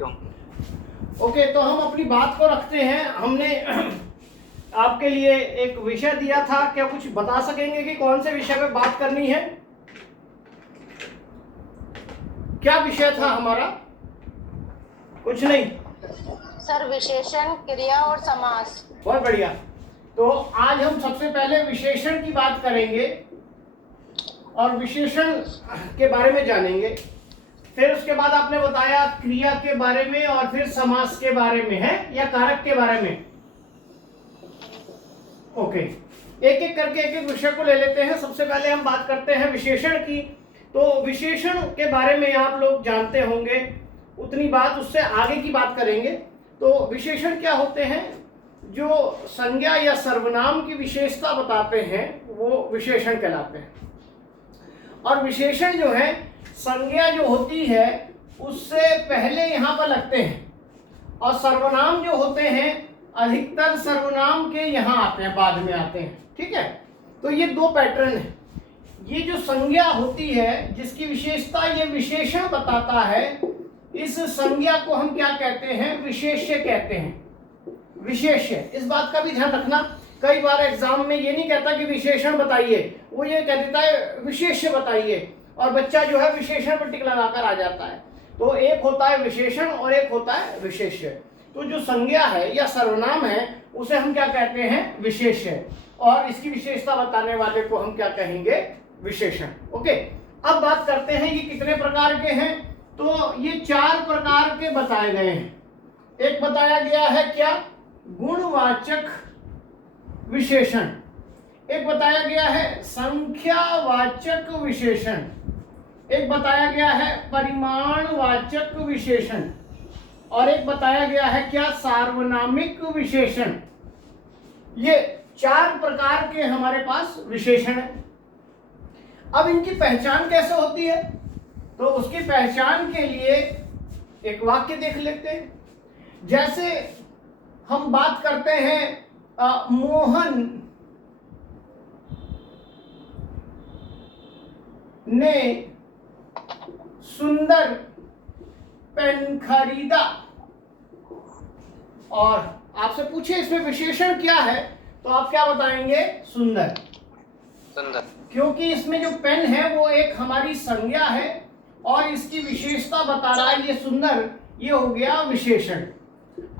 Okay, तो हम अपनी बात को रखते हैं। हमने आपके लिए एक विषय दिया था, क्या कुछ बता सकेंगे कि कौन से विषय पे बात करनी है? क्या विषय था हमारा? कुछ नहीं सर, विशेषण, क्रिया और समास। बहुत बढ़िया। तो आज हम सबसे पहले विशेषण की बात करेंगे और विशेषण के बारे में जानेंगे। फिर उसके बाद आपने बताया क्रिया के बारे में और फिर समास के बारे में, है या कारक के बारे में। ओके, एक एक करके एक एक विषय को ले लेते हैं। सबसे पहले हम बात करते हैं विशेषण की। तो विशेषण के बारे में आप लोग जानते होंगे, उतनी बात, उससे आगे की बात करेंगे। तो विशेषण क्या होते हैं? जो संज्ञा या सर्वनाम की विशेषता बताते हैं वो विशेषण कहलाते हैं। और विशेषण जो है, संज्ञा जो होती है उससे पहले यहाँ पर लगते हैं, और सर्वनाम जो होते हैं अधिकतर सर्वनाम के यहाँ आते हैं, बाद में आते हैं। ठीक है, तो ये दो पैटर्न है। ये जो संज्ञा होती है जिसकी विशेषता ये विशेषण बताता है, इस संज्ञा को हम क्या कहते हैं? विशेष्य कहते हैं। विशेष्य, इस बात का भी ध्यान रखना। कई बार एग्जाम में ये नहीं कहता कि विशेषण बताइए, वो ये कह देता है विशेष्य बताइए, और बच्चा जो है विशेषण पर टिक लगाकर आ जाता है। तो एक होता है विशेषण और एक होता है विशेष्य। तो जो संज्ञा है या सर्वनाम है उसे हम क्या कहते हैं? विशेष्य, और इसकी विशेषता बताने वाले को हम क्या कहेंगे? विशेषण। ओके, अब बात करते हैं ये कितने प्रकार के हैं। तो ये 4 प्रकार के बताए गए हैं। एक बताया गया है क्या? गुणवाचक विशेषण। एक बताया गया है संख्यावाचक विशेषण। एक बताया गया है परिमाणवाचक विशेषण, और एक बताया गया है क्या? सार्वनामिक विशेषण। ये 4 प्रकार के हमारे पास विशेषण है। अब इनकी पहचान कैसे होती है? तो उसकी पहचान के लिए एक वाक्य देख लेते हैं। जैसे हम बात करते हैं मोहन ने सुंदर पेन खरीदा, और आपसे पूछे इसमें विशेषण क्या है, तो आप क्या बताएंगे? सुंदर। सुंदर, क्योंकि इसमें जो पेन है वो एक हमारी संज्ञा है और इसकी विशेषता बता रहा है ये सुंदर, ये हो गया विशेषण।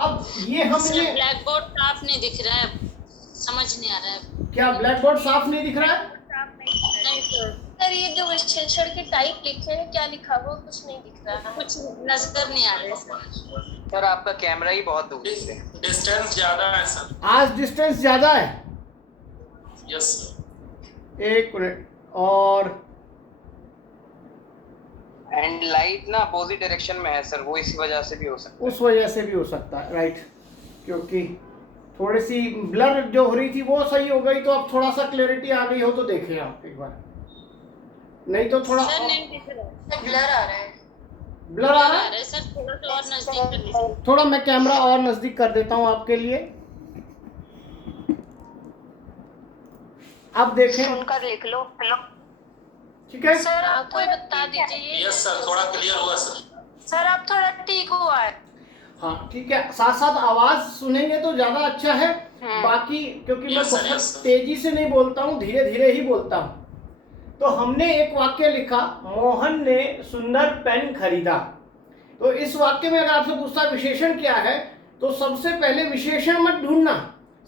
अब ये हमने ब्लैक बोर्ड साफ नहीं दिख रहा है, समझ नहीं आ रहा है। क्या ब्लैक बोर्ड साफ नहीं दिख रहा है? नहीं सर, ये जो विशेषण के टाइप लिखे हैं, क्या लिखा हुआ कुछ नहीं दिख रहा है, कुछ नजर नहीं आ रहा है सर आपका कैमरा ही बहुत दूर है। डिस्टेंस ज्यादा है सर। आज डिस्टेंस ज्यादा है। Yes sir. एक मिनट, और एंड लाइट ना अपोजिट डायरेक्शन में है सर, वो इसी वजह से भी हो सकता है। उस वजह से भी हो सकता है, राइट। क्योंकि थोड़ी सी ब्लर जो हो रही थी वो सही हो गई, तो अब थोड़ा सा क्लैरिटी आ गई हो तो देखें आप एक बार, नहीं तो थोड़ा सर। नहीं दिख रहा है, ब्लर आ रहा है। ब्लर आ रहा है सर, थोड़ा सा और नजदीक कर लीजिए। थोड़ा मैं कैमरा और नजदीक कर देता हूं आपके लिए। अब देखें, सुनकर लिख लो। ठीक है। सर, आप कोई बता दीजिए। यस सर, थोड़ा क्लियर हुआ सर। सर, आप थोड़ा ठीक हुआ है। हाँ ठीक है, साथ साथ आवाज सुनेंगे तो ज्यादा अच्छा है। बाकी क्योंकि मैं Yes, sir, बहुत yes, sir. तेजी से नहीं बोलता हूँ, धीरे धीरे ही बोलता हूँ। तो हमने एक वाक्य लिखा, मोहन ने सुंदर पेन खरीदा। तो इस वाक्य में अगर आपसे पूछता है विशेषण क्या है, तो सबसे पहले विशेषण मत ढूंढना,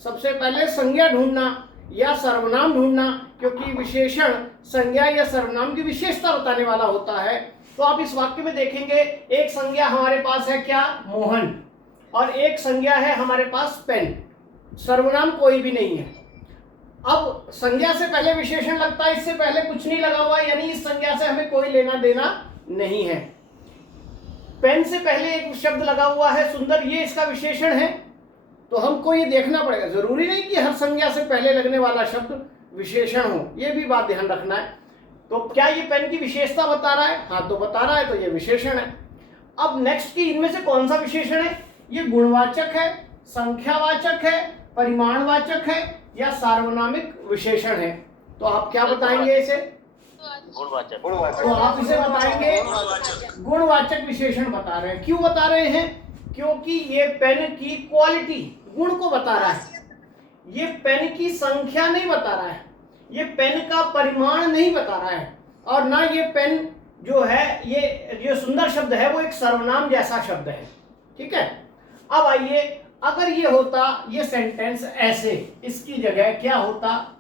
सबसे पहले संज्ञा ढूंढना या सर्वनाम ढूंढना, क्योंकि विशेषण संज्ञा या सर्वनाम की विशेषता बताने वाला होता है। तो आप इस वाक्य में देखेंगे, एक संज्ञा हमारे पास है क्या? मोहन, और एक संज्ञा है हमारे पास पेन, सर्वनाम कोई भी नहीं है। अब संज्ञा से पहले विशेषण लगता है, इससे पहले कुछ नहीं लगा हुआ, यानी इस संज्ञा से हमें कोई लेना देना नहीं है। पेन से पहले एक शब्द लगा हुआ है सुंदर, ये इसका विशेषण है। तो हमको ये देखना पड़ेगा, जरूरी नहीं कि हर संज्ञा से पहले लगने वाला शब्द विशेषण हो, ये भी बात ध्यान रखना है। तो क्या ये पेन की विशेषता बता रहा है? हाँ, तो बता रहा है, तो ये विशेषण है। अब नेक्स्ट की इनमें से कौन सा विशेषण है? ये गुणवाचक है, संख्यावाचक है, परिमाणवाचक है या सार्वनामिक विशेषण है? तो आप क्या बताएंगे इसे? गुणवाचक तो आप इसे बताएंगे गुणवाचक। गुणवाचक विशेषण बता रहे हैं। क्यों बता रहे हैं? क्योंकि ये पेन की क्वालिटी, गुण को बता रहा है। ये पेन की संख्या नहीं बता रहा है, ये पेन का परिमाण नहीं बता रहा है, और ना ये पेन जो है, ये जो सुंदर शब्द है वो एक सर्वनाम जैसा शब्द है। ठीक है। अब आइए, अगर ये होता, ये सेंटेंस ऐसे, इसकी जगह क्या होता?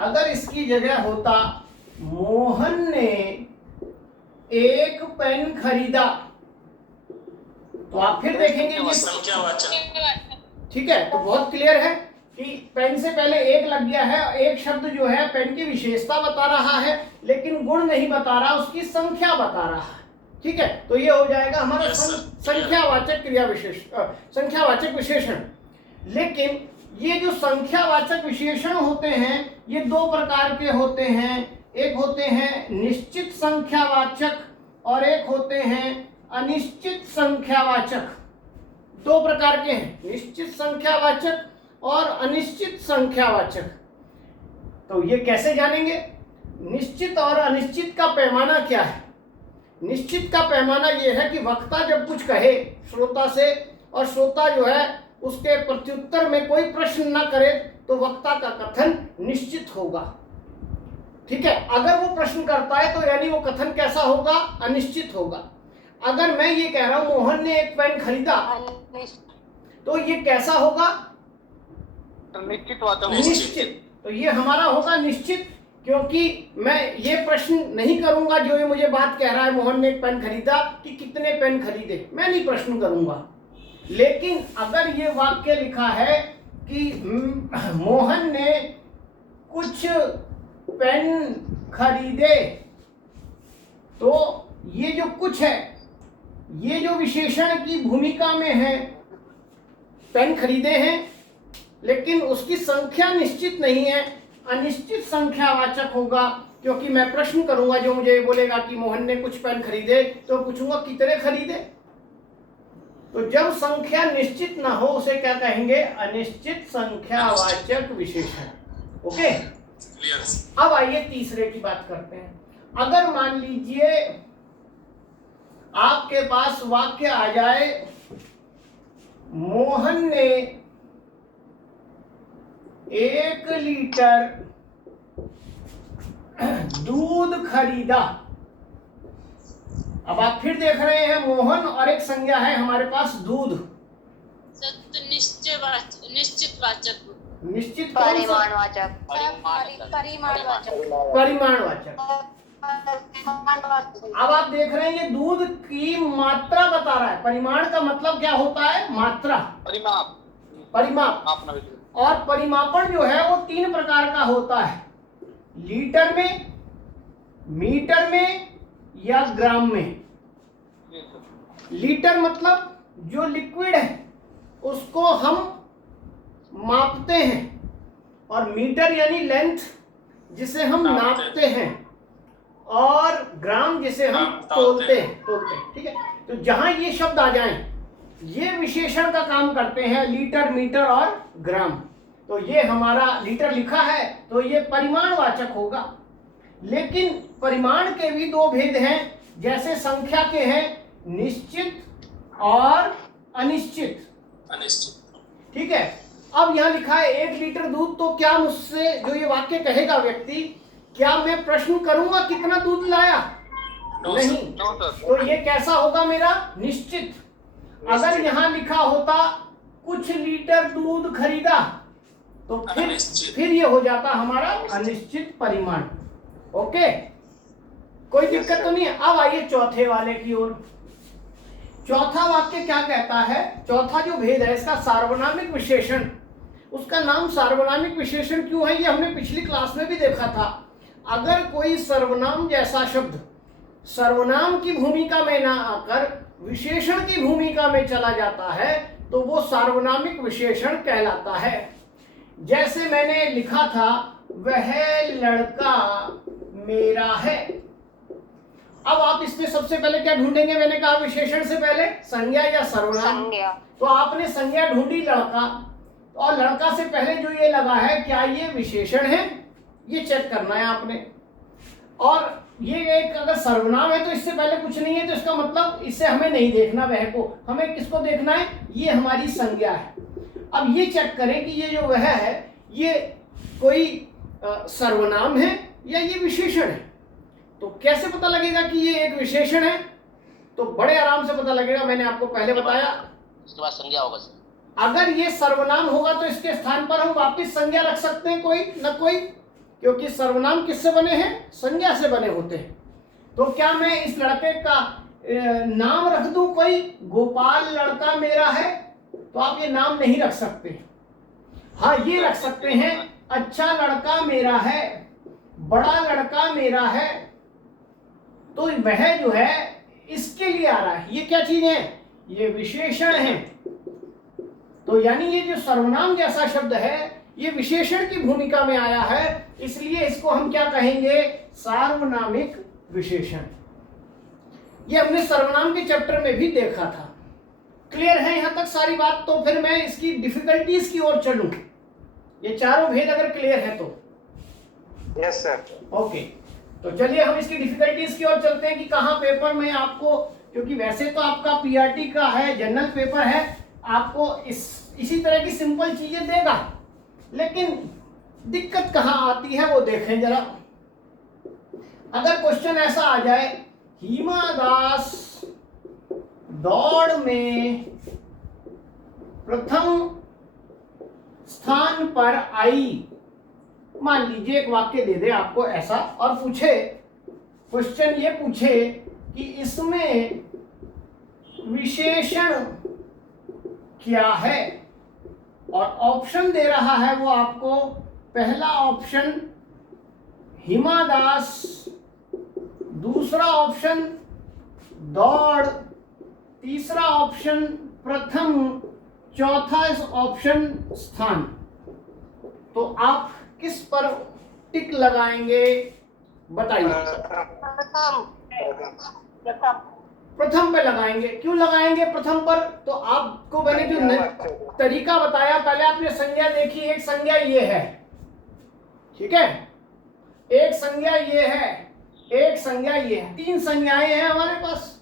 अगर इसकी जगह होता मोहन ने एक पेन खरीदा, तो आप फिर देखेंगे ये संख्यावाचक। ठीक है। तो बहुत क्लियर है कि पेन से पहले एक लग गया है। एक शब्द जो है पेन की विशेषता बता रहा है, लेकिन गुण नहीं बता रहा, उसकी संख्या बता रहा है। ठीक है। तो ये हो जाएगा हमारा Yes, sir. संख्यावाचक क्रिया विशेष, संख्यावाचक विशेषण। लेकिन ये जो संख्यावाचक विशेषण होते हैं, ये दो प्रकार के होते हैं। एक होते हैं निश्चित संख्यावाचक और एक होते हैं अनिश्चित संख्यावाचक। दो प्रकार के हैं, निश्चित संख्यावाचक और अनिश्चित संख्यावाचक। तो ये कैसे जानेंगे? निश्चित और अनिश्चित का पैमाना क्या है? निश्चित का पैमाना यह है कि वक्ता जब कुछ कहे श्रोता से, और श्रोता जो है उसके प्रत्युत्तर में कोई प्रश्न न करे, तो वक्ता का कथन निश्चित होगा। ठीक है। अगर वो प्रश्न करता है तो यानी वो कथन कैसा होगा? अनिश्चित होगा। अगर मैं ये कह रहा हूं मोहन ने एक पेन खरीदा, तो ये कैसा होगा? निश्चित। तो ये हमारा होगा निश्चित, क्योंकि मैं ये प्रश्न नहीं करूंगा जो ये मुझे बात कह रहा है मोहन ने एक पेन खरीदा, कि कितने पेन खरीदे, मैं नहीं प्रश्न करूंगा। लेकिन अगर ये वाक्य लिखा है कि मोहन ने कुछ पेन खरीदे, तो ये जो कुछ है, ये जो विशेषण की भूमिका में है, पेन खरीदे हैं, लेकिन उसकी संख्या निश्चित नहीं है, अनिश्चित संख्यावाचक होगा। क्योंकि मैं प्रश्न करूंगा, जो मुझे बोलेगा कि मोहन ने कुछ पेन खरीदे, तो पूछूंगा कितने खरीदे। तो जब संख्या निश्चित ना हो, उसे क्या कहेंगे? अनिश्चित संख्यावाचक विशेषण। ओके। अब आइए तीसरे की बात करते हैं। अगर मान लीजिए आपके पास वाक्य आ जाए, मोहन ने 1 लीटर दूध खरीदा। अब आप फिर देख रहे हैं मोहन और एक संज्ञा है हमारे पास दूध। निश्चित वाचक, निश्चित परिमाणवाचक। परिमाणवाचक। अब आप देख रहे हैं ये दूध की मात्रा बता रहा है। परिमाण का मतलब क्या होता है? मात्रा, परिमाप। और परिमापन जो है वो 3 प्रकार का होता है, लीटर में, मीटर में या ग्राम में। लीटर मतलब जो लिक्विड है उसको हम मापते हैं, और मीटर यानी लेंथ जिसे हम नापते हैं, और ग्राम जिसे हम तोलते हैं। ठीक है। तो जहां ये शब्द आ जाएं, ये विशेषण का काम करते हैं, लीटर, मीटर और ग्राम। तो ये हमारा लीटर लिखा है तो ये परिमाणवाचक होगा। लेकिन परिमाण के भी 2 भेद हैं, जैसे संख्या के हैं निश्चित और अनिश्चित। ठीक है। अब यहाँ लिखा है 1 लीटर दूध, तो क्या मुझसे जो ये वाक्य कहेगा व्यक्ति, क्या मैं प्रश्न करूंगा कितना दूध लाया? नहीं। तो ये कैसा होगा मेरा? निश्चित। अगर यहाँ लिखा होता कुछ लीटर दूध खरीदा, तो फिर ये हो जाता हमारा अनिश्चित परिमाण। ओके, कोई दिक्कत तो नहीं है। अब आइए चौथे वाले की ओर। चौथा वाक्य क्या कहता है? चौथा जो भेद है इसका सार्वनामिक विशेषण। उसका नाम सार्वनामिक विशेषण क्यों है, ये हमने पिछली क्लास में भी देखा था। अगर कोई सर्वनाम जैसा शब्द सर्वनाम की भूमिका में ना आकर विशेषण की भूमिका में चला जाता है, तो वो सार्वनामिक विशेषण कहलाता है। जैसे मैंने लिखा था, वह लड़का मेरा है। अब आप इसमें सबसे पहले क्या ढूंढेंगे? मैंने कहा विशेषण से पहले संज्ञा या सर्वनाम। तो आपने संज्ञा ढूंढी लड़का, और लड़का से पहले जो ये लगा है, क्या ये विशेषण है? ये चेक करना है आपने। और ये एक अगर सर्वनाम है तो इससे पहले कुछ नहीं है, तो इसका मतलब इससे हमें नहीं देखना वह को, हमें किसको देखना है, ये हमारी संज्ञा है। अब ये चेक करें कि ये जो वह है ये कोई सर्वनाम है या ये विशेषण है। तो कैसे पता लगेगा कि ये एक विशेषण है, तो बड़े आराम से पता लगेगा, मैंने आपको पहले बताया। उसके बाद संज्ञा होगा सर। अगर ये सर्वनाम होगा तो इसके स्थान पर हम वापस संज्ञा रख सकते हैं, कोई न कोई, क्योंकि सर्वनाम किससे बने हैं, संज्ञा से बने होते हैं। तो क्या मैं इस लड़के का नाम रख दूं कोई, गोपाल लड़का मेरा है, तो आप ये नाम नहीं रख सकते। हाँ ये रख सकते हैं, अच्छा लड़का मेरा है, बड़ा लड़का मेरा है। तो वह जो है इसके लिए आ रहा है, ये क्या चीज है, ये विशेषण है। तो यानी ये जो सर्वनाम जैसा शब्द है ये विशेषण की भूमिका में आया है, इसलिए इसको हम क्या कहेंगे, सार्वनामिक विशेषण। ये हमने सर्वनाम के चैप्टर में भी देखा था। क्लियर है यहां तक सारी बात? तो फिर मैं इसकी डिफिकल्टीज की ओर चलूं, ये चारों भेद अगर क्लियर है तो। Yes sir. ओके, तो चलिए हम इसकी डिफिकल्टीज की ओर चलते हैं कि कहाँ पेपर में आपको, क्योंकि वैसे तो आपका पीआरटी का है, जनरल पेपर है, आपको इसी तरह की सिंपल चीजें देगा, लेकिन दिक्कत कहाँ आती है वो देखें जरा। अगर क्वेश्चन ऐसा आ जाए, हिमा दास दौड़ में प्रथम स्थान पर आई, मान लीजिए एक वाक्य दे दे आपको ऐसा, और पूछे, क्वेश्चन ये पूछे कि इसमें विशेषण क्या है, और ऑप्शन दे रहा है वो आपको, पहला ऑप्शन हिमा दास, दूसरा ऑप्शन दौड़, तीसरा ऑप्शन प्रथम, चौथा ऑप्शन स्थान। तो आप किस पर टिक लगाएंगे बताइए? प्रथम पे लगाएंगे। क्यों लगाएंगे प्रथम पर? तो आपको मैंने जो तरीका बताया, पहले आपने संज्ञा देखी, एक संज्ञा ये है, ठीक है, एक संज्ञा ये है, एक संज्ञा ये है, तीन संज्ञाएं हैं हमारे पास।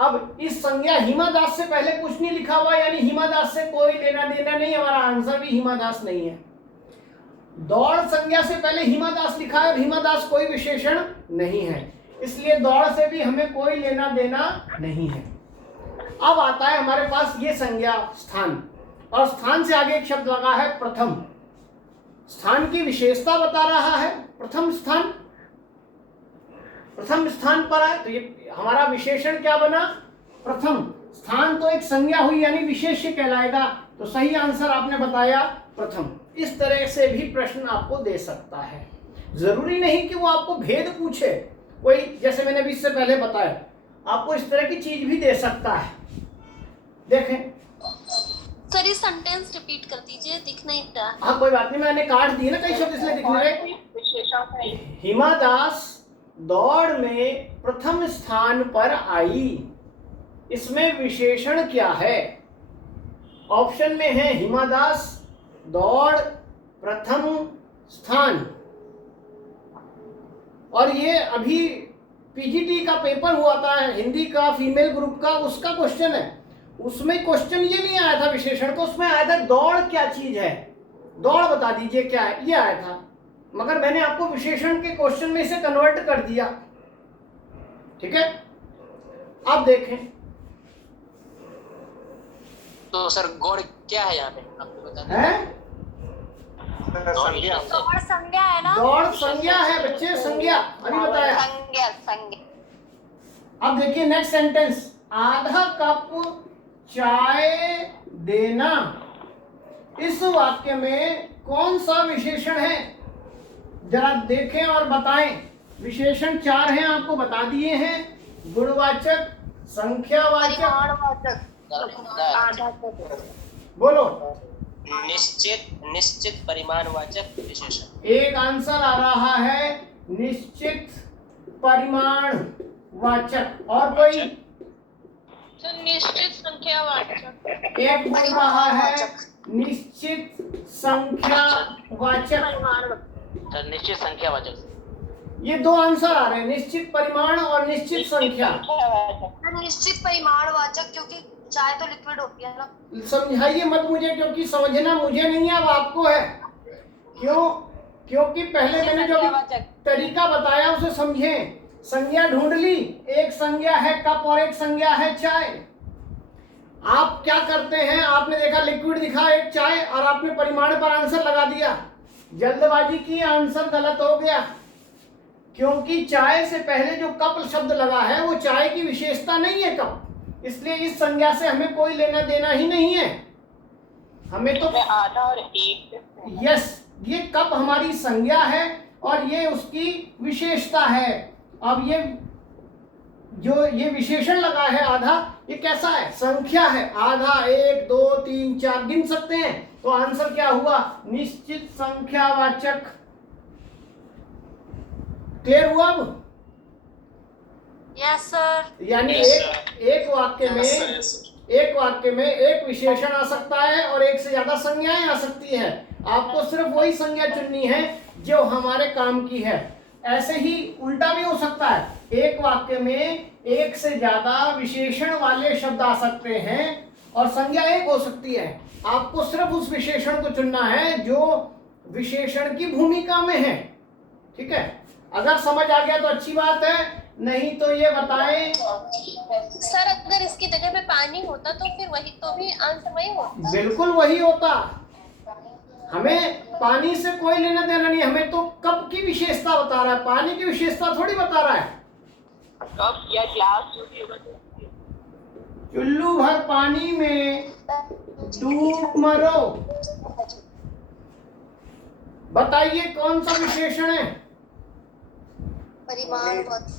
अब इस संज्ञा हिमा दास से पहले कुछ नहीं लिखा हुआ, यानी हिमा दास से कोई लेना देना नहीं, हमारा आंसर भी हिमा दास नहीं है। दौड़ संज्ञा से पहले हिमा दास लिखा है, और हिमा दास कोई विशेषण नहीं है, इसलिए दौड़ से भी हमें कोई लेना देना नहीं है। अब आता है हमारे पास ये संज्ञा स्थान, और स्थान से आगे एक शब्द लगा है प्रथम। स्थान की विशेषता बता रहा है, प्रथम स्थान, प्रथम स्थान पर है, तो ये हमारा विशेषण क्या बना, प्रथम। स्थान तो एक संज्ञा हुई, यानी विशेष्य कहलाएगा, तो सही आंसर आपने बताया प्रथम। इस तरह से भी प्रश्न आपको दे सकता है, जरूरी नहीं कि वो आपको भेद पूछे कोई, जैसे मैंने अभी इससे पहले बताया, आपको इस तरह की चीज भी दे सकता है। देखें सर ये सेंटेंस रिपीट कर दीजिए, दिख नहीं रहा। हाँ कोई बात नहीं, मैंने काट दिए ना कई शब्द इसलिए दिख नहीं रहे। हिमा दास दौड़ में प्रथम स्थान पर आई, इसमें विशेषण क्या है? ऑप्शन में है हिमा दास, दौड़, प्रथम स्थान। और ये अभी पीजीटी का पेपर हुआ था हिंदी का, फीमेल ग्रुप का, उसका क्वेश्चन है, उसमें क्वेश्चन ये नहीं आया था विशेषण को, उसमें आया था दौड़ क्या चीज है, दौड़ बता दीजिए क्या है, ये आया था, मगर मैंने आपको विशेषण के क्वेश्चन में इसे कन्वर्ट कर दिया। ठीक है, अब देखें। तो सर गौड़ क्या है यहाँ पे आपको बता दें। है दौड़ संज्ञा है ना? दौड़ संज्ञा है बच्चे, संज्ञा अभी बताया। संज्ञा संज्ञा। अब देखिए नेक्स्ट सेंटेंस, आधा कप चाय देना, इस वाक्य में कौन सा विशेषण है? जरा देखें और बताएं। विशेषण 4 हैं, आपको बता दिए हैं, गुणवाचक, संख्यावाचक, बोलो। निश्चित परिमाणवाचक विशेषण। एक आंसर आ रहा है निश्चित परिमाणवाचक, और कोई? निश्चित संख्यावाचक। एक बोल रहा है निश्चित संख्यावाचक। निश्चित संख्यावाचक। ये दो आंसर आ रहे हैं, निश्चित परिमाण और निश्चित संख्या। निश्चित परिमाणवाचक, क्योंकि चाय तो लिक्विड होती है ना। समझाइए मत मुझे, क्योंकि समझना मुझे नहीं है, अब आपको है। क्यों? क्योंकि पहले मैंने जो तरीका बताया उसे समझें। संज्ञा ढूंढ ली, एक संज्ञा है कप और एक संज्ञा है चाय। आप क्या करते हैं, आपने देखा लिक्विड दिखा एक चाय और आपने परिमाण पर आंसर लगा दिया, जल्दबाजी की, आंसर गलत हो गया। क्योंकि चाय से पहले जो कप शब्द लगा है वो चाय की विशेषता नहीं है कप, इसलिए इस संज्ञा से हमें कोई लेना देना ही नहीं है। हमें तो आधा और एक, यस, ये कप हमारी संज्ञा है और ये उसकी विशेषता है। अब ये जो ये विशेषण लगा है आधा, ये कैसा है? संख्या है। आधा, 1 2 3 4 गिन सकते हैं, तो आंसर क्या हुआ? निश्चित संख्यावाचक। क्लियर हुआ अब? Yes sir. यानी एक वाक्य में एक विशेषण आ सकता है और एक से ज्यादा संज्ञाएं आ सकती है। आपको सिर्फ वही संज्ञा चुननी है जो हमारे काम की है। ऐसे ही उल्टा भी हो सकता है, एक वाक्य में एक से ज्यादा विशेषण वाले शब्द आ सकते हैं और संज्ञा एक हो सकती है। आपको सिर्फ उस विशेषण को चुनना है जो विशेषण की भूमिका में है। ठीक है, अगर समझ आ गया तो अच्छी बात है, नहीं तो ये बताएं। सर अगर इसकी जगह पे पानी होता तो फिर वही तो भी आंसर वही होता। बिल्कुल वही होता। हमें पानी से कोई लेना देना नहीं, हमें तो कप की विशेषता बता रहा है, पानी की विशेषता थोड़ी बता रहा है। कप या ग्लास जो भी होगा। चुल्लू भर पानी में डूब मरो। बताइए कौन सा विशेषण है? परिमाणवाचक।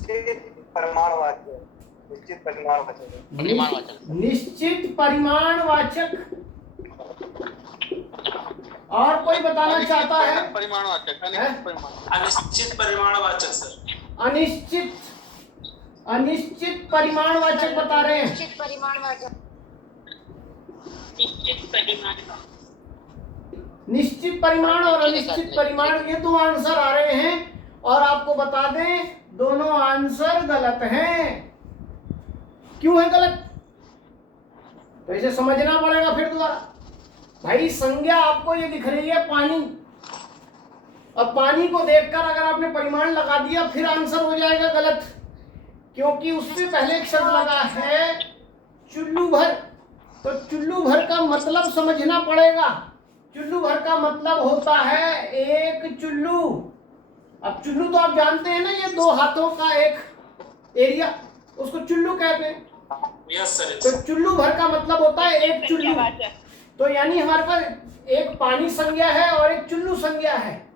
निश्चित परिमाणवाचक। और कोई बताना चाहता है? परिमाणवाचक, अनिश्चित परिमाणवाचक सर। अनिश्चित परिमाणवाचक बता रहे हैं। निश्चित परिमाणवाचक। निश्चित परिमाण और अनिश्चित परिमाण, ये दो आंसर आ रहे हैं और आपको बता दें दोनों आंसर गलत हैं। क्यों है गलत? तो इसे समझना पड़ेगा फिर दोबारा। भाई संज्ञा आपको ये दिख रही है पानी, अब पानी को देखकर अगर आपने परिमाण लगा दिया फिर आंसर हो जाएगा गलत, क्योंकि उससे पहले एक शब्द लगा है चुल्लू भर। तो चुल्लू भर का मतलब समझना पड़ेगा। चुल्लू भर का मतलब होता है एक चुल्लू। अब चुल्लू तो आप जानते हैं ना, ये दो हाथों का एक एरिया, उसको चुल्लू कहते हैं। Yes sir. तो चुल्लू भर का मतलब होता है एक चुल्लू। तो यानी हमारे पास एक पानी संज्ञा है और एक चुल्लू संज्ञा है,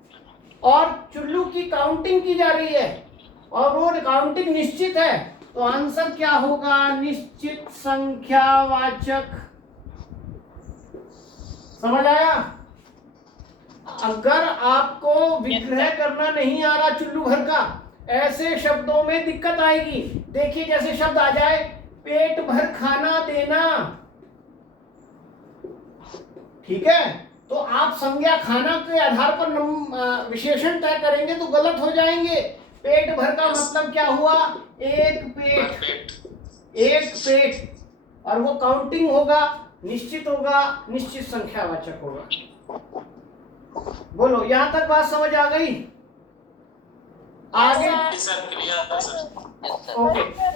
और चुल्लू की काउंटिंग की जा रही है और वो काउंटिंग निश्चित है। तो आंसर क्या होगा? निश्चित संख्यावाचक। समझ आया? अगर आपको विग्रह करना नहीं आ रहा चुल्लू भर का, ऐसे शब्दों में दिक्कत आएगी। देखिए जैसे शब्द आ जाए पेट भर खाना देना, ठीक है, तो आप संज्ञा खाना के आधार पर विशेषण तय करेंगे तो गलत हो जाएंगे। पेट भर का मतलब क्या हुआ? एक पेट, और वो काउंटिंग होगा, निश्चित होगा, निश्चित संख्यावाचक होगा। बोलो, यहां तक बात समझ आ गई? आगे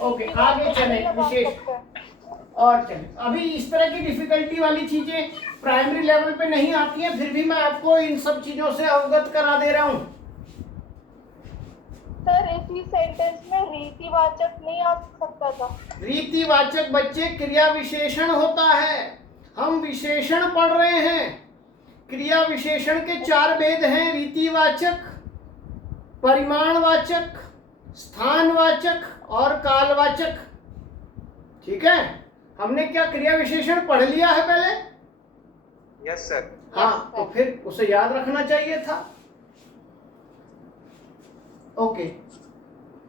ओके आगे चले विशेष और चले। अभी इस तरह की डिफिकल्टी वाली चीजें प्राइमरी लेवल पे नहीं आती हैं, फिर भी मैं आपको इन सब चीजों से अवगत करा दे रहा हूँ। सर इसी सेंटेंस में रीतिवाचक नहीं आ सकता था? रीतिवाचक बच्चे क्रिया विशेषण होता है, हम विशेषण पढ़ रहे हैं। क्रिया विशेषण के 4 भेद हैं, रीतिवाचक, परिमाणवाचक, स्थानवाचक और कालवाचक। ठीक है, हमने क्या क्रिया विशेषण पढ़ लिया है पहले? Yes sir. हाँ, तो फिर उसे याद रखना चाहिए था। ओके,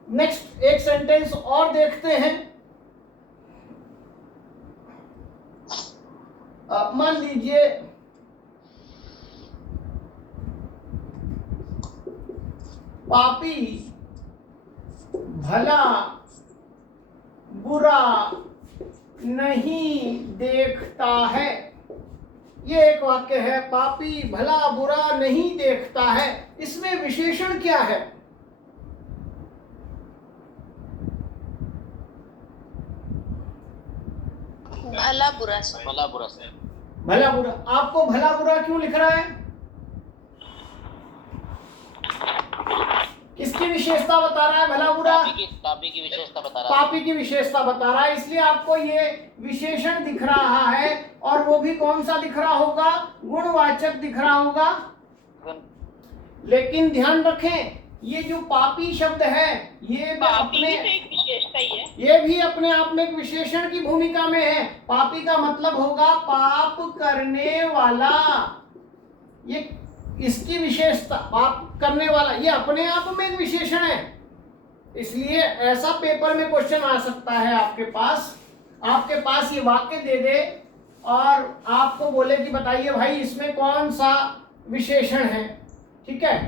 नेक्स्ट एक सेंटेंस और देखते हैं। मान लीजिए पापी भला बुरा नहीं देखता है। ये एक वाक्य है, पापी भला बुरा नहीं देखता है। इसमें विशेषण क्या है? भला बुरा से। भला बुरा से। भला बुरा। आपको भला बुरा क्यों लिख रहा है? किसकी विशेषता बता रहा है भला बुरा? पापी की विशेषता बता रहा है। पापी की विशेषता बता रहा है, इसलिए आपको ये विशेषण दिख रहा है। और वो भी कौन सा दिख रहा होगा? गुणवाचक दिख रहा होगा। लेकिन ध्यान रखें, ये जो पापी शब्द है ये पापी अपने की तो एक विशेषता ही है। ये भी अपने आप में एक विशेषण की भूमिका में है। पापी का मतलब होगा पाप करने वाला। ये इसकी विशेषता पाप करने वाला, ये अपने आप में एक विशेषण है। इसलिए ऐसा पेपर में क्वेश्चन आ सकता है आपके पास ये वाक्य दे दे और आपको बोले कि बताइए भाई इसमें कौन सा विशेषण है। ठीक है,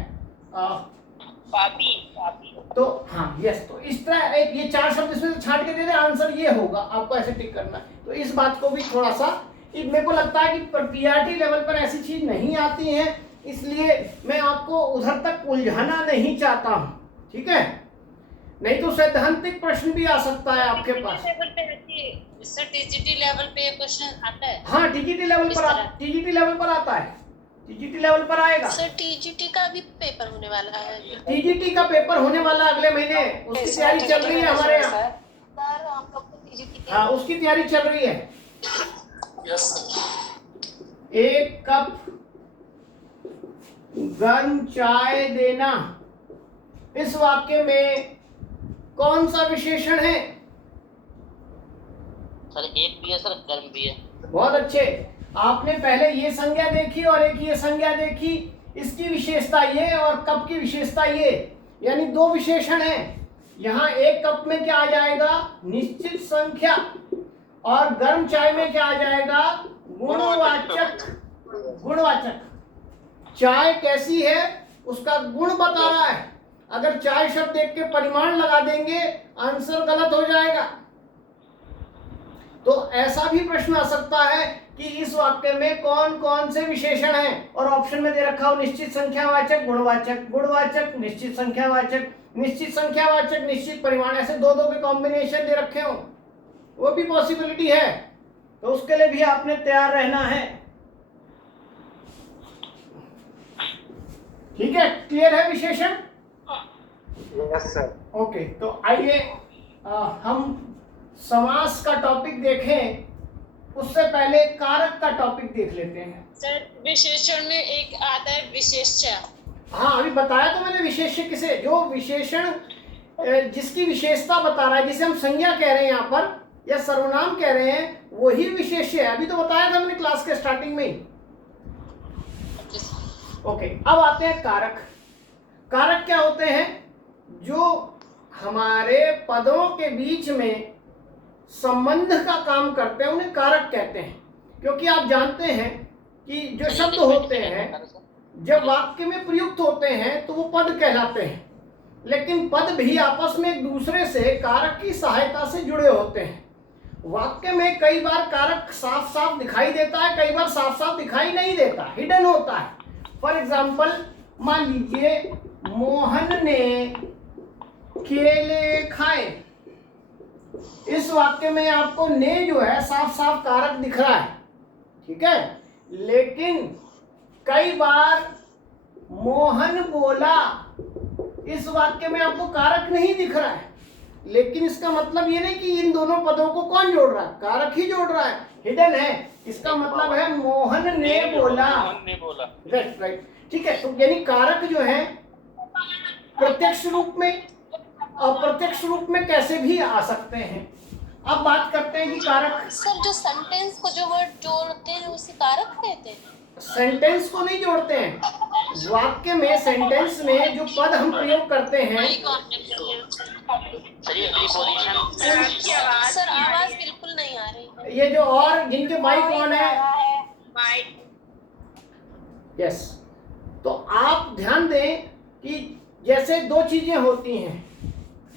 पापी पापी। तो हाँ यस, तो इस तरह एक ये 4 शब्द इसमें से छांट के दे दे, आंसर ये होगा। आपको ऐसे टिक करना है। तो इस बात को भी थोड़ा सा, मेरे को लगता है कि पीआरटी लेवल पर ऐसी चीज नहीं आती है, इसलिए मैं आपको उधर तक उलझाना नहीं चाहता हूँ। ठीक है, नहीं तो सैद्धांतिक प्रश्न भी आ सकता है आपके पास। सर टीजीटी लेवल पे ये क्वेश्चन आता है? हाँ टीजीटी लेवल पर आता है। टीजीटी लेवल पर आएगा। सर टीजीटी का भी पेपर होने वाला है? टीजीटी का पेपर होने वाला अगले महीने, उसकी तैयारी चल रही है हमारे यहाँ। सर हम लोग को टीजीटी हाँ उसकी तैयारी चल रही है। Yes sir. 1 कप गर्म चाय देना, इस वाक्य में कौन सा विशेषण है? सर एक भी है सर, गर्म भी है। बहुत अच्छे, आपने पहले ये संज्ञा देखी और एक ये संज्ञा देखी। इसकी विशेषता ये और कप की विशेषता ये, यानी 2 विशेषण हैं। यहाँ 1 कप में क्या आ जाएगा? निश्चित संख्या। और गर्म चाय में क्या आ जाएगा? गुणवाचक। चाय कैसी है उसका गुण बता रहा है। अगर चाय शब्द देख के परिमाण लगा देंगे आंसर गलत हो जाएगा। तो ऐसा भी प्रश्न आ सकता है कि इस वाक्य में कौन कौन से विशेषण हैं, और ऑप्शन में दे रखा हो निश्चित संख्यावाचक, गुणवाचक, गुणवाचक, निश्चित संख्यावाचक, निश्चित संख्यावाचक, निश्चित परिमाण, ऐसे 2-2 के कॉम्बिनेशन दे रखे हो, वो भी पॉसिबिलिटी है। तो उसके लिए भी आपने तैयार रहना है। ठीक है, क्लियर है विशेषण? Yes sir. ओके, तो आइए हम समास का टॉपिक देखें, उससे पहले कारक का टॉपिक देख लेते हैं। सर विशेषण में एक आता है विशेष्य। हाँ अभी बताया तो मैंने विशेष्य किसे, जो विशेषण जिसकी विशेषता बता रहा है, जिसे हम संज्ञा कह रहे हैं यहाँ पर या सर्वनाम कह रहे हैं, वही विशेष्य है। अभी तो बताया था मैंने क्लास के स्टार्टिंग में ही। ओके, अब आते हैं कारक। कारक क्या होते हैं? जो हमारे पदों के बीच में संबंध का काम करते हैं उन्हें कारक कहते हैं। क्योंकि आप जानते हैं कि जो शब्द होते हैं जब वाक्य में प्रयुक्त होते हैं तो वो पद कहलाते हैं, लेकिन पद भी आपस में एक दूसरे से कारक की सहायता से जुड़े होते हैं। वाक्य में कई बार कारक साफ साफ दिखाई देता है, कई बार साफ साफ दिखाई नहीं देता, हिडन होता है। फॉर एग्जाम्पल मान लीजिए मोहन ने केले खाए, इस वाक्य में आपको ने जो है साफ साफ कारक दिख रहा है। ठीक है, लेकिन कई बार मोहन बोला, इस वाक्य में आपको कारक नहीं दिख रहा है, लेकिन इसका मतलब ये नहीं कि इन दोनों पदों को कौन जोड़ रहा है, कारक ही जोड़ रहा है, हिडन है। इसका मतलब है मोहन ने बोला। राइट, ठीक है। तो यानी कारक जो है प्रत्यक्ष रूप में, अप्रत्यक्ष रूप में कैसे भी आ सकते हैं। अब बात करते हैं कि कारक। सर जो सेंटेंस को जो वर्ड जोड़ते हैं उसे कारक कहते हैं? सेंटेंस को नहीं जोड़ते हैं, वाक्य में सेंटेंस में जो पद हम प्रयोग करते हैं। सर आवाज बिल्कुल नहीं आ रही है। ये जो और जिनके माइक ऑन है, यस, तो आप ध्यान दें कि जैसे 2 चीजें होती हैं,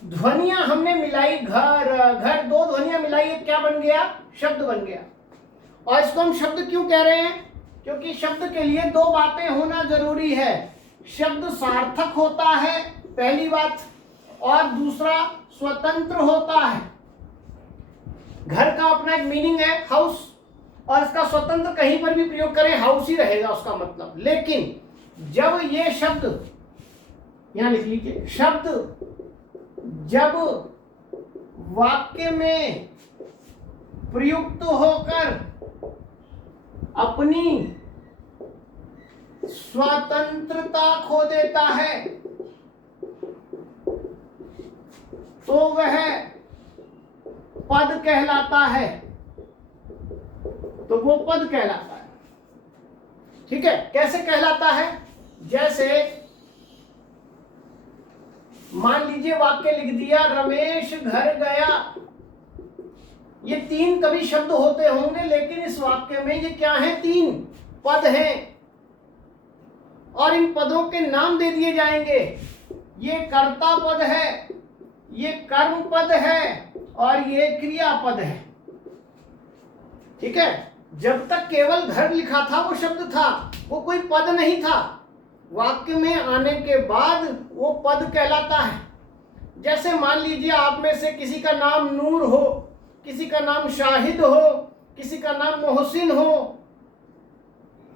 ध्वनियां हमने मिलाई, घर घर, दो ध्वनियां मिलाई, एक क्या बन गया? शब्द बन गया। और इसको हम शब्द क्यों कह रहे हैं? क्योंकि शब्द के लिए दो बातें होना जरूरी है। शब्द सार्थक होता है पहली बात, और दूसरा स्वतंत्र होता है। घर का अपना एक मीनिंग है हाउस, और इसका स्वतंत्र कहीं पर भी प्रयोग करें हाउस ही रहेगा उसका मतलब। लेकिन जब ये शब्द, यहां लिख लीजिए, शब्द जब वाक्य में प्रयुक्त होकर अपनी स्वतंत्रता खो देता है तो वह पद कहलाता है। तो वो पद कहलाता है। ठीक है, कैसे कहलाता है? जैसे मान लीजिए वाक्य लिख दिया, रमेश घर गया। ये तीन कभी शब्द होते होंगे, लेकिन इस वाक्य में ये क्या है? तीन पद हैं, और इन पदों के नाम दे दिए जाएंगे। ये कर्ता पद है, ये कर्म पद है, और ये क्रियापद है। ठीक है, जब तक केवल घर लिखा था वो शब्द था, वो कोई पद नहीं था। वाक्य में आने के बाद वो पद कहलाता है। जैसे मान लीजिए आप में से किसी का नाम नूर हो, किसी का नाम शाहिद हो, किसी का नाम मोहसिन हो,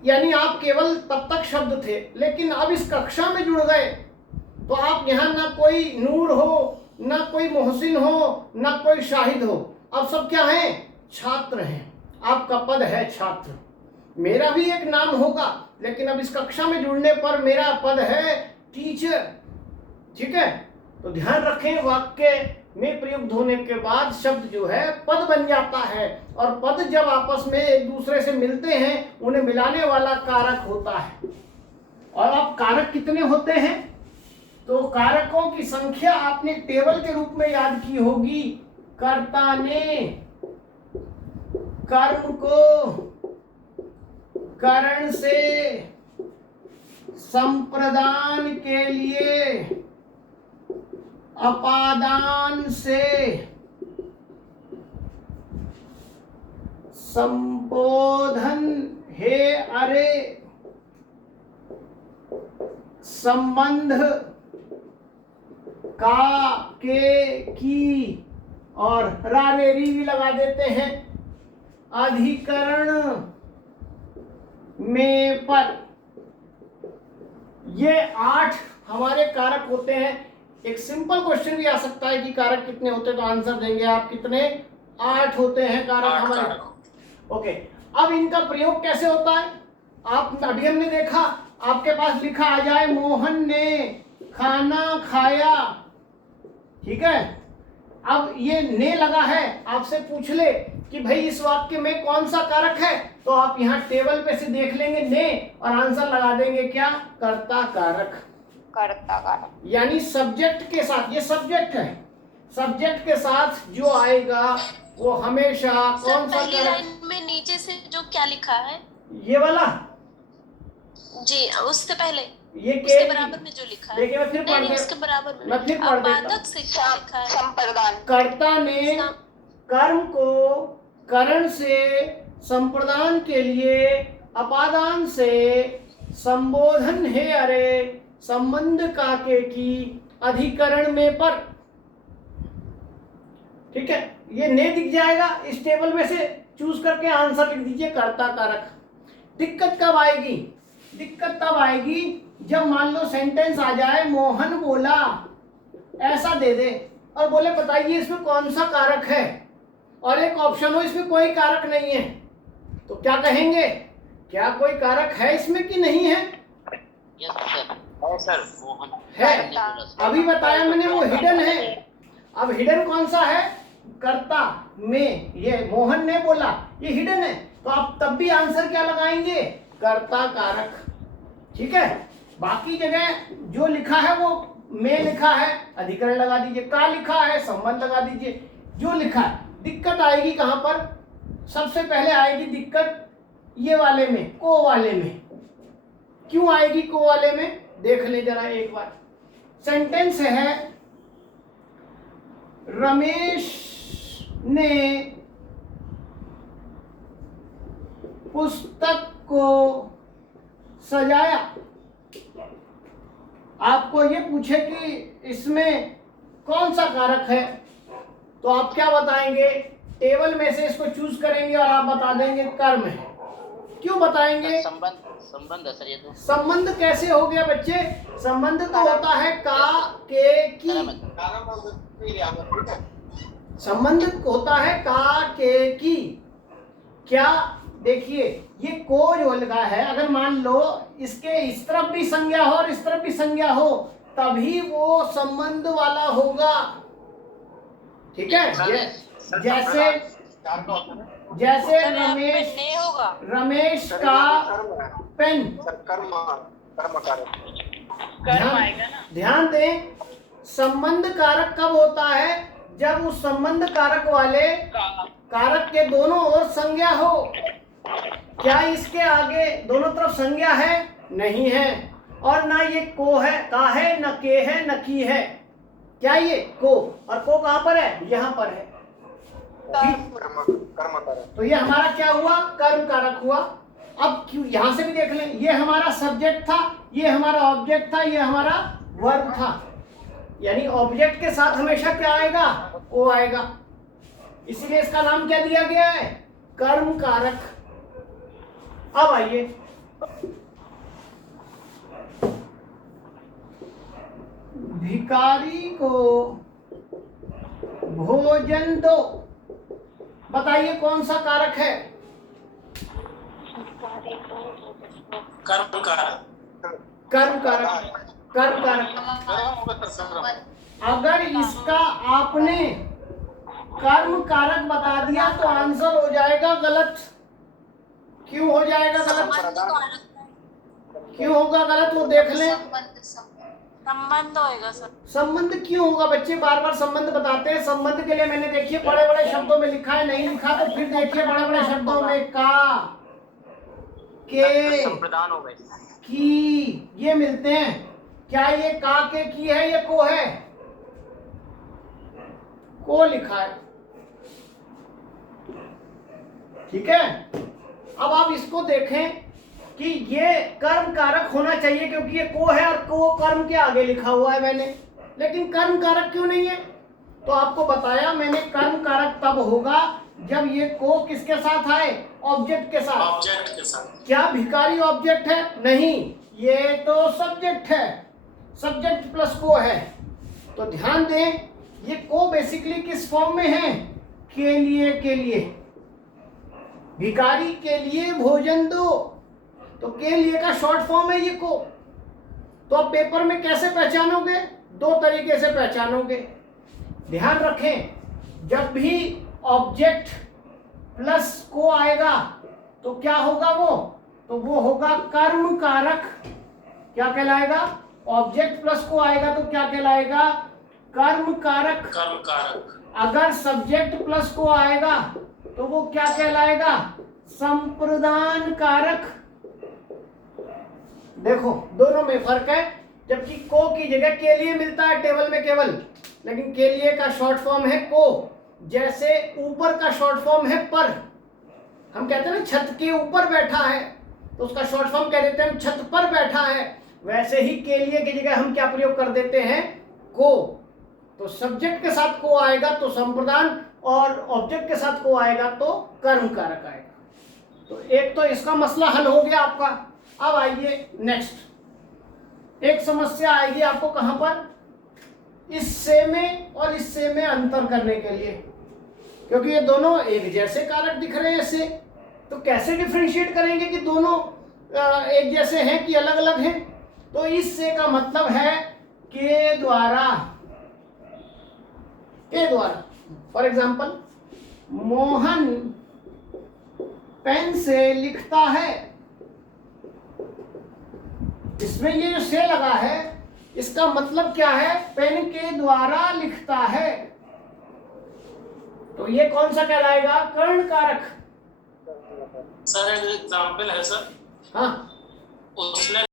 यानी आप केवल तब तक शब्द थे, लेकिन अब इस कक्षा में जुड़ गए तो आप यहाँ ना कोई नूर हो, ना कोई मोहसिन हो, ना कोई शाहिद हो, अब सब क्या हैं? छात्र हैं। आपका पद है छात्र। मेरा भी एक नाम होगा, लेकिन अब इस कक्षा में जुड़ने पर मेरा पद है टीचर। ठीक है, तो ध्यान रखें, वाक्य में प्रयुक्त होने के बाद शब्द जो है पद बन जाता है, और पद जब आपस में एक दूसरे से मिलते हैं उन्हें मिलाने वाला कारक होता है। और अब कारक कितने होते हैं? तो कारकों की संख्या आपने टेबल के रूप में याद की होगी। कर्ता ने कर्म को करण से संप्रदान के लिए अपादान से संबोधन हे अरे संबंध का के की और रारेरी भी लगा देते हैं अधिकरण में पर। ये 8 हमारे कारक होते हैं। एक सिंपल क्वेश्चन भी आ सकता है कि कारक कितने होते हैं, तो आंसर देंगे आप कितने? 8 होते हैं कारक हमारे। ओके, अब इनका प्रयोग कैसे होता है? आप अभी हमने देखा, आपके पास लिखा आ जाए मोहन ने खाना खाया। ठीक है, अब ये ने लगा है, आपसे पूछ ले कि भाई इस वाक्य में कौन सा कारक है, तो आप यहाँ टेबल पे से देख लेंगे ने, और आंसर लगा देंगे क्या? कर्ता कारक। कर्ता कारक यानी सब्जेक्ट के साथ, ये सब्जेक्ट है, सब्जेक्ट के साथ जो आएगा वो हमेशा सर कौन सा पहली कारक? लाइन में नीचे से जो क्या लिखा है? ये वाला जी, उससे पहले ये उसके बराबर में जो लिखा है। देखिए मैं फिर नहीं, पढ़ उसके बराबर में मैं फिर पढ़ देता हूं। अपादक से क्या लिखा है? संप्रदान कर्ता ने कर्म को करण से संप्रदान के लिए अपादान से संबोधन है अरे संबंध का के की अधिकरण में पर। ठीक है, ये ने दिख जाएगा, इस टेबल में से चूज करके आंसर लिख दीजिए कर्ता कारक। दिक्कत कब आएगी? दिक्कत तब आएगी जब मान लो सेंटेंस आ जाए मोहन बोला, ऐसा दे दे और बोले बताइए इसमें कौन सा कारक है, और एक ऑप्शन हो इसमें कोई कारक नहीं है, तो क्या कहेंगे? क्या कोई कारक है इसमें कि नहीं है? यस सर, मोहन है। अभी बताया मैंने वो हिडन है। अब हिडन कौन सा है? कर्ता में, ये मोहन ने बोला, ये हिडन है, तो आप तब भी आंसर क्या लगाएंगे? कर्ता कारक। ठीक है, बाकी जगह जो लिखा है वो में लिखा है, अधिकरण लगा दीजिए, का लिखा है संबंध लगा दीजिए, जो लिखा है। दिक्कत आएगी कहां पर? सबसे पहले आएगी दिक्कत ये वाले में, को वाले में। क्यों आएगी को वाले में? देख ले जरा एक बार। सेंटेंस है रमेश ने पुस्तक को सजाया। आपको ये पूछे कि इसमें कौन सा कारक है, तो आप क्या बताएंगे? टेबल में से इसको चूज करेंगे और आप बता देंगे कर्म है। क्यों बताएंगे? संबंध है सर ये तो। संबंध कैसे हो गया बच्चे? संबंध तो होता है का, के, की। संबंध होता है का, के, की। क्या देखिए, ये को जो लगा है, अगर मान लो इसके इस तरफ भी संज्ञा हो और इस तरफ भी संज्ञा हो, तभी वो संबंध वाला होगा। ठीक है? जैसे रमेश का पेन। कर्म आएगा ना। ध्यान दें, संबंध कारक कब होता है? जब उस संबंध कारक वाले कारक के दोनों ओर संज्ञा हो। क्या इसके आगे दोनों तरफ संज्ञा है? नहीं है। और ना ये को है, का है, न के है, न की है। क्या ये को? और को कहाँ पर है? यहाँ पर है। तो ये हमारा क्या हुआ? कर्म कारक हुआ। अब क्यों, यहां से भी देख लें, ये हमारा सब्जेक्ट था, ये हमारा ऑब्जेक्ट था, ये हमारा वर्ब था। यानी ऑब्जेक्ट के साथ हमेशा क्या आएगा? ओ आएगा। इसीलिए इसका नाम क्या दिया गया है? कर्म कारक। अब आइए, भिखारी को भोजन दो। बताइए कौन सा कारक है? कर्म कारक। कर्म कारक। कर्म कारक। अगर इसका आपने कर्म कारक बता दिया तो आंसर हो जाएगा गलत। क्यों हो जाएगा गलत? क्यों होगा गलत? वो देख लें। संबंध होएगा सर। संबंध क्यों होगा बच्चे? बार बार संबंध बताते हैं। संबंध के लिए मैंने देखिए बड़े बड़े शब्दों में लिखा है, नहीं लिखा तो फिर देखिए बड़े बड़े शब्दों में का, के, संप्रदान हो गए। की, ये मिलते हैं। क्या ये का, के, की है? ये को है। को लिखा है। ठीक है? अब आप इसको देखें कि ये कर्म कारक होना चाहिए, क्योंकि ये को है और को कर्म के आगे लिखा हुआ है मैंने। लेकिन कर्म कारक क्यों नहीं है? तो आपको बताया मैंने, कर्म कारक तब होगा जब ये को किसके साथ आए? ऑब्जेक्ट के साथ। ऑब्जेक्ट के साथ। क्या भिखारी ऑब्जेक्ट है? नहीं, ये तो सब्जेक्ट है। सब्जेक्ट प्लस को है। तो ध्यान दें, ये को बेसिकली किस फॉर्म में है? के लिए। के लिए, भिखारी के लिए भोजन दो। तो के लिए का शॉर्ट फॉर्म है ये को। तो आप पेपर में कैसे पहचानोगे? दो तरीके से पहचानोगे। ध्यान रखें, जब भी ऑब्जेक्ट प्लस को आएगा तो क्या होगा वो? तो वो होगा कर्म कारक। क्या कहलाएगा? ऑब्जेक्ट प्लस को आएगा तो क्या कहलाएगा? कर्म कारक। कर्म कारक। अगर सब्जेक्ट प्लस को आएगा तो वो क्या कहलाएगा? संप्रदान कारक। देखो, दोनों में फर्क है। जबकि को की जगह के लिए मिलता है टेबल में केवल, लेकिन के लिए का शॉर्ट फॉर्म है को। जैसे ऊपर का शॉर्ट फॉर्म है पर। हम कहते हैं ना छत के ऊपर बैठा है, तो उसका शॉर्ट फॉर्म कह देते हैं हम छत पर बैठा है। वैसे ही के लिए की जगह हम क्या प्रयोग कर देते हैं? को। तो सब्जेक्ट के साथ को आएगा तो संप्रदान, और ऑब्जेक्ट के साथ को आएगा तो कर्म कारक आएगा। तो एक तो इसका मसला हल हो गया आपका। अब आइए नेक्स्ट, एक समस्या आएगी आपको कहां पर? इससे में और इससे में अंतर करने के लिए, क्योंकि ये दोनों एक जैसे कारक दिख रहे हैं इससे, तो कैसे डिफरेंशिएट करेंगे कि दोनों एक जैसे हैं कि अलग अलग हैं? तो इससे का मतलब है के द्वारा। के द्वारा, फॉर एग्जाम्पल, मोहन पेन से लिखता है। इसमें ये जो से लगा है, इसका मतलब क्या है? पेन के द्वारा लिखता है। तो ये कौन सा कहलाएगा? कर्ण कारक। सर एक एग्जाम्पल है सर। हाँ, उसने